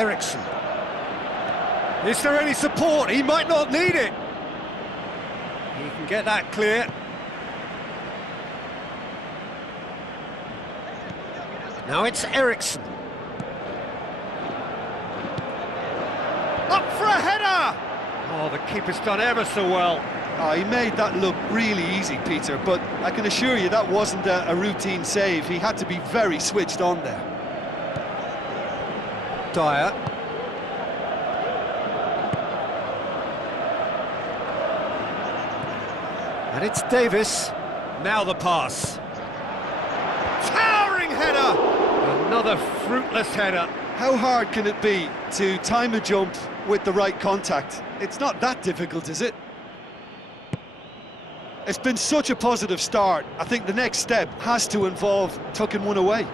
Ericsson. Is there any support? He might not need it. He can get that clear. Now it's Ericsson. Up for a header! Oh, the keeper's done ever so well. Oh, he made that look really easy, Peter, but I can assure you that wasn't a routine save. He had to be very switched on there. Dyer. And it's Davis. Now the pass. Towering header! Another fruitless header. How hard can it be to time a jump with the right contact? It's not that difficult, is it? It's been such a positive start. I think the next step has to involve tucking one away.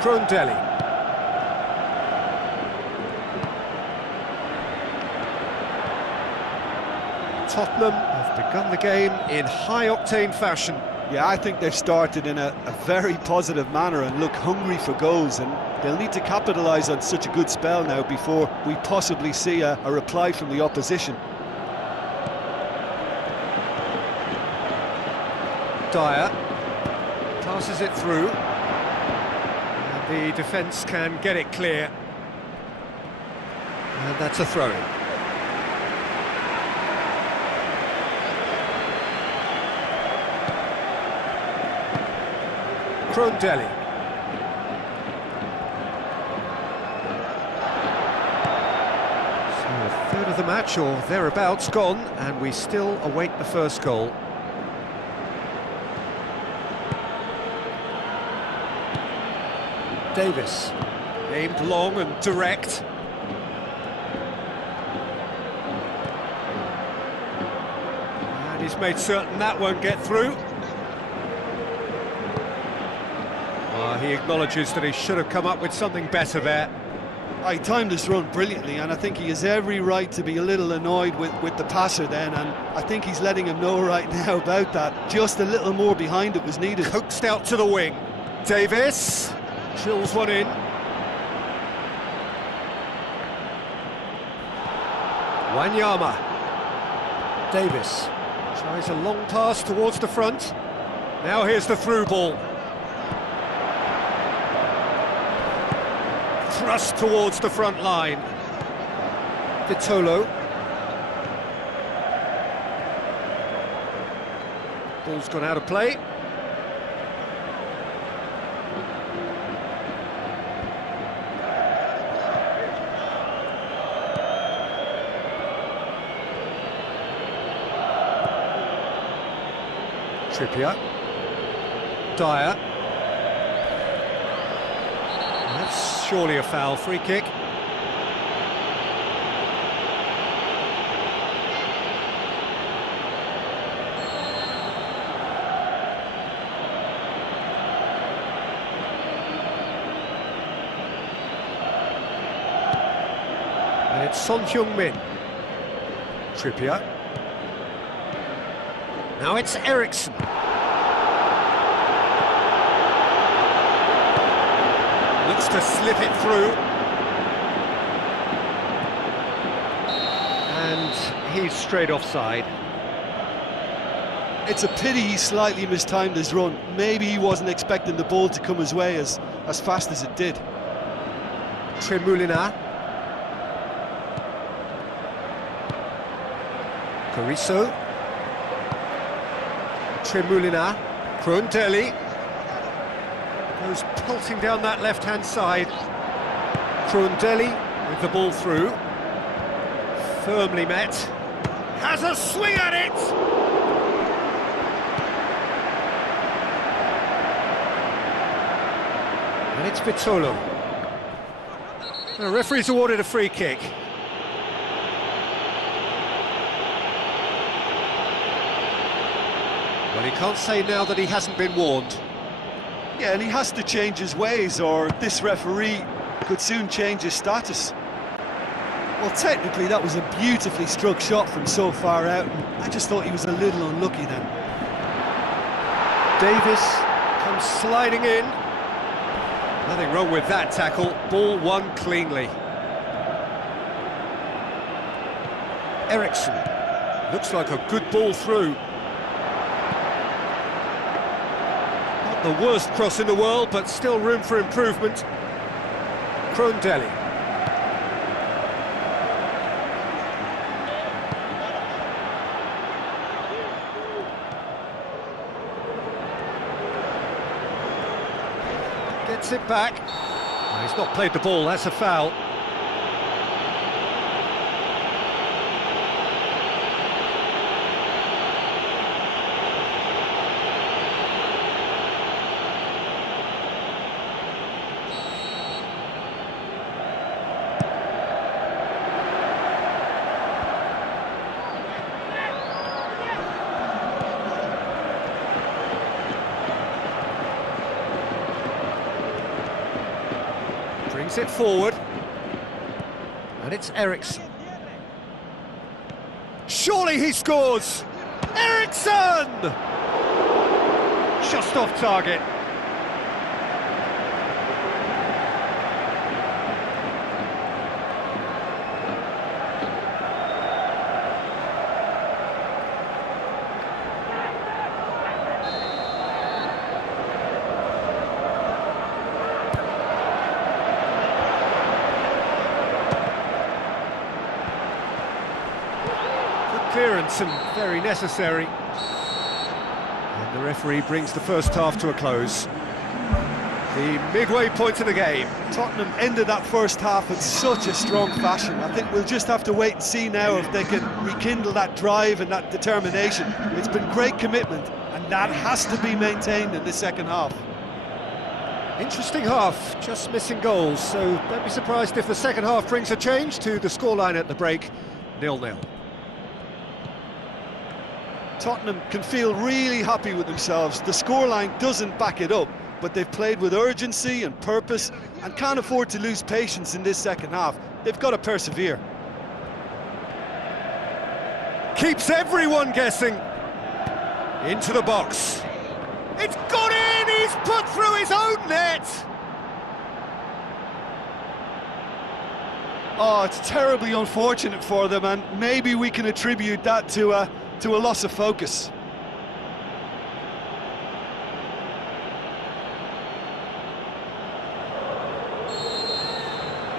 Crondelli. Tottenham have begun the game in high-octane fashion. Yeah, I think they've started in a very positive manner and look hungry for goals, and they'll need to capitalise on such a good spell now before we possibly see a reply from the opposition. Dyer passes it through, and the defence can get it clear, and that's a throw-in. Crondelli. So a third of the match or thereabouts gone, and we still await the first goal. Davis, aimed long and direct. And he's made certain that won't get through. He acknowledges that he should have come up with something better there. He timed his run brilliantly, and I think he has every right to be a little annoyed with the passer then, and I think he's letting him know right now about that. Just a little more behind it was needed. Coaxed out to the wing. Davis chills one in. Wanyama. Davis tries a long pass towards the front. Now here's the through ball. Thrust towards the front line. Vitolo. Ball's gone out of play. Trippier. Dyer. That's surely a foul. Free kick. And it's Son Heung-min. Trippier. Now it's Ericsson. Looks to slip it through. And he's straight offside. It's a pity he slightly mistimed his run. Maybe he wasn't expecting the ball to come his way as fast as it did. Tremulina. Carrizo. Tremulina. Crondelli. Goes pelting down that left-hand side. Crondelli with the ball through. Firmly met. Has a swing at it! And it's Vitolo. The referee's awarded a free kick. Well, he can't say now that he hasn't been warned. Yeah, and he has to change his ways, or this referee could soon change his status. Well, technically, that was a beautifully struck shot from so far out, and I just thought he was a little unlucky then. Davis comes sliding in. Nothing wrong with that tackle, ball won cleanly. Eriksson, looks like a good ball through. Not the worst cross in the world, but still room for improvement. Krondelli. Gets it back. Oh, he's not played the ball, that's a foul. Brings it forward, and it's Eriksson. Surely he scores! Eriksson! Just off target. Clearance and very necessary. And the referee brings the first half to a close. The midway point of the game. Tottenham ended that first half in such a strong fashion. I think we'll just have to wait and see now if they can rekindle that drive and that determination. It's been great commitment, and that has to be maintained in the second half. Interesting half, just missing goals, so don't be surprised if the second half brings a change to the scoreline at the break, 0-0. Tottenham can feel really happy with themselves. The scoreline doesn't back it up, but they've played with urgency and purpose and can't afford to lose patience in this second half. They've got to persevere. Keeps everyone guessing. Into the box. It's gone in! He's put through his own net! Oh, it's terribly unfortunate for them, and maybe we can attribute that to a loss of focus.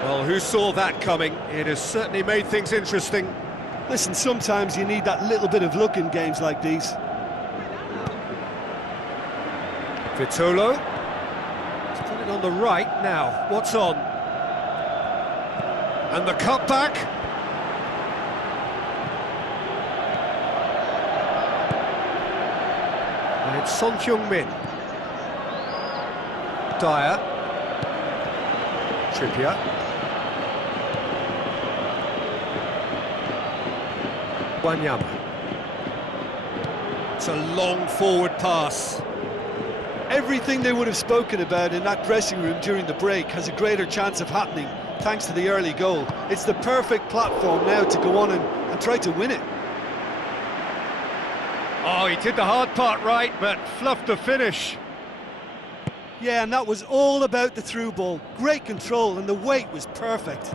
Well, who saw that coming? It has certainly made things interesting. Listen, sometimes you need that little bit of luck in games like these. Vitolo. He's put it on the right now. What's on? And the cutback. And it's Son Heung-min. Dyer. Trippier. Wanyama. It's a long forward pass. Everything they would have spoken about in that dressing room during the break has a greater chance of happening thanks to the early goal. It's the perfect platform now to go on and try to win it. Oh, he did the hard part right, but fluffed the finish. Yeah, and that was all about the through ball. Great control, and the weight was perfect.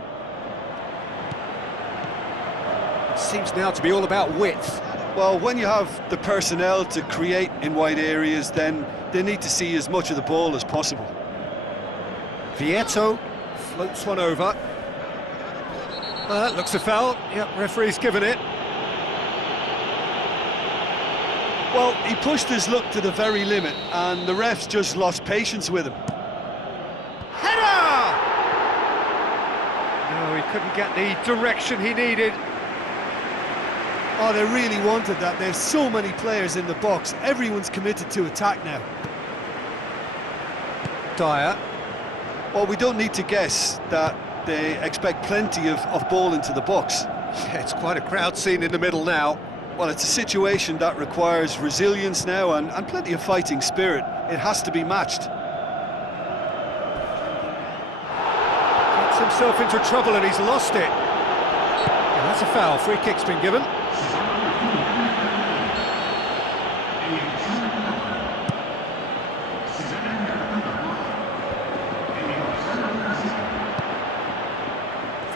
It seems now to be all about width. Well, when you have the personnel to create in wide areas, then they need to see as much of the ball as possible. Vieto floats one over. That looks a foul. Yep, referee's given it. Well, he pushed his luck to the very limit, and the refs just lost patience with him. Header! No, he couldn't get the direction he needed. Oh, they really wanted that. There's so many players in the box. Everyone's committed to attack now. Dyer. Well, we don't need to guess that they expect plenty of ball into the box. Yeah, it's quite a crowd scene in the middle now. Well, it's a situation that requires resilience now and plenty of fighting spirit. It has to be matched. Gets himself into trouble and he's lost it. Yeah, that's a foul. Free kick's been given.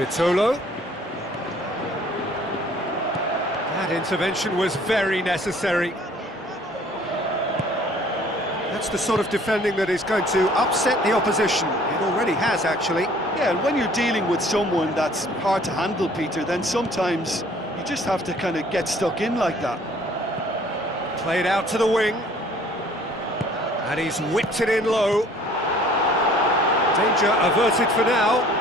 Vitolo. That intervention was very necessary. That's the sort of defending that is going to upset the opposition. It already has, actually. Yeah, and when you're dealing with someone that's hard to handle, Peter, then sometimes you just have to kind of get stuck in like that. Played out to the wing. And he's whipped it in low. Danger averted for now.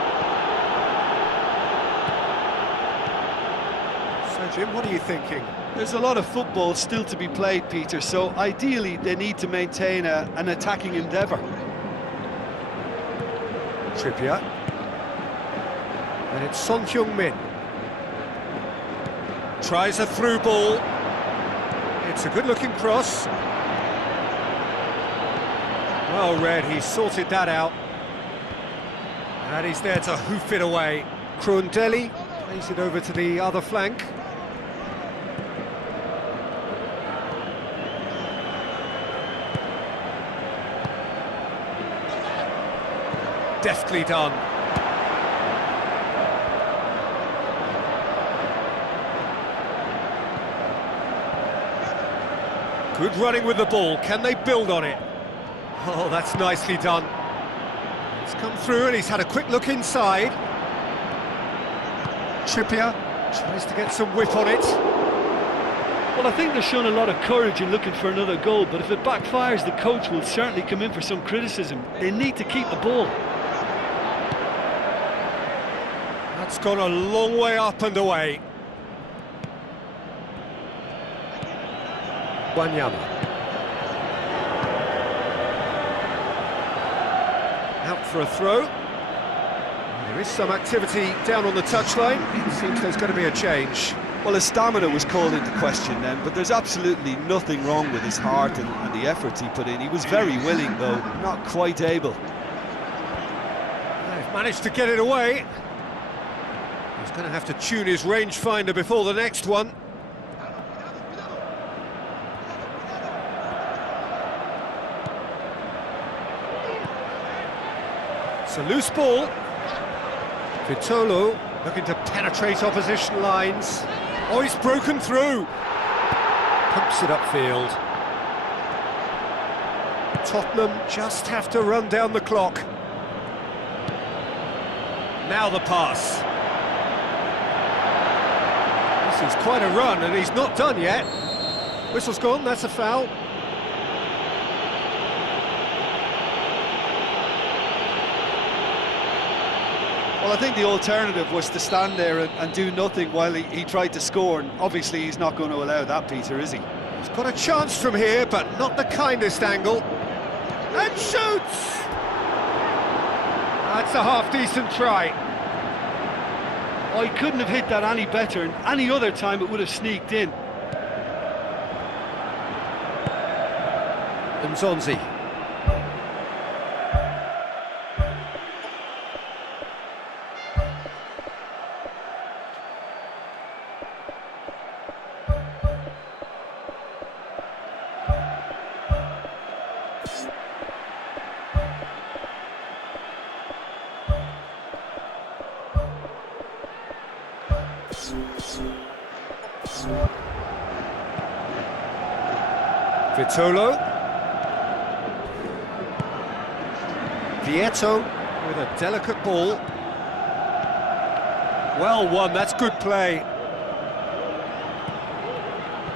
So, Jim, what are you thinking? There's a lot of football still to be played, Peter, so ideally they need to maintain an attacking endeavour. Trippier. And it's Son Heung-min. Tries a through ball. It's a good-looking cross. Well read, he sorted that out. And he's there to hoof it away. Krundelli plays it over to the other flank. Deftly done. Good running with the ball. Can they build on it? Oh, that's nicely done. It's come through and he's had a quick look inside. Trippier tries to get some whip on it. Well, I think they've shown a lot of courage in looking for another goal, but if it backfires, the coach will certainly come in for some criticism. They need to keep the ball. That's gone a long way up and away. Wanyama. Out for a throw. There is some activity down on the touchline. It seems there's going to be a change. Well, his stamina was called into question then, but there's absolutely nothing wrong with his heart and the efforts he put in. He was very willing, though, not quite able. They've managed to get it away. He's going to have to tune his rangefinder before the next one. It's a loose ball. Vitolo looking to penetrate opposition lines. Oh, he's broken through. Pumps it upfield. Tottenham just have to run down the clock. Now the pass. This is quite a run, and he's not done yet. Whistle's gone, that's a foul. Well, I think the alternative was to stand there and do nothing while he tried to score, and obviously he's not going to allow that, Peter, is he? He's got a chance from here, but not the kindest angle. And shoots! That's a half-decent try. Oh, he couldn't have hit that any better, and any other time it would have sneaked in. Nzonzi. Vitolo. Vieto with a delicate ball. Well won, that's good play.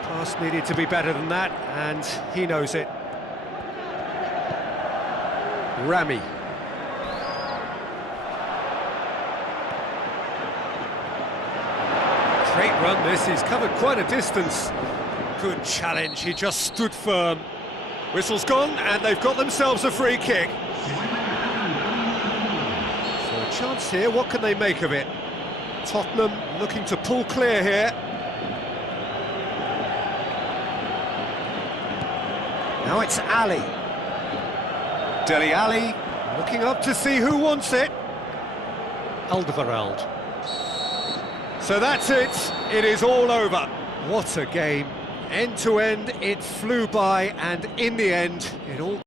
Pass needed to be better than that, and he knows it. Rami. Great run this, he's covered quite a distance. Good challenge, he just stood firm. Whistle's gone, and they've got themselves a free kick. So a chance here, what can they make of it? Tottenham looking to pull clear here. Now it's Ali. Dele Alli looking up to see who wants it. Alderweireld. So that's it, it is all over. What a game. End to end, it flew by, and in the end, it all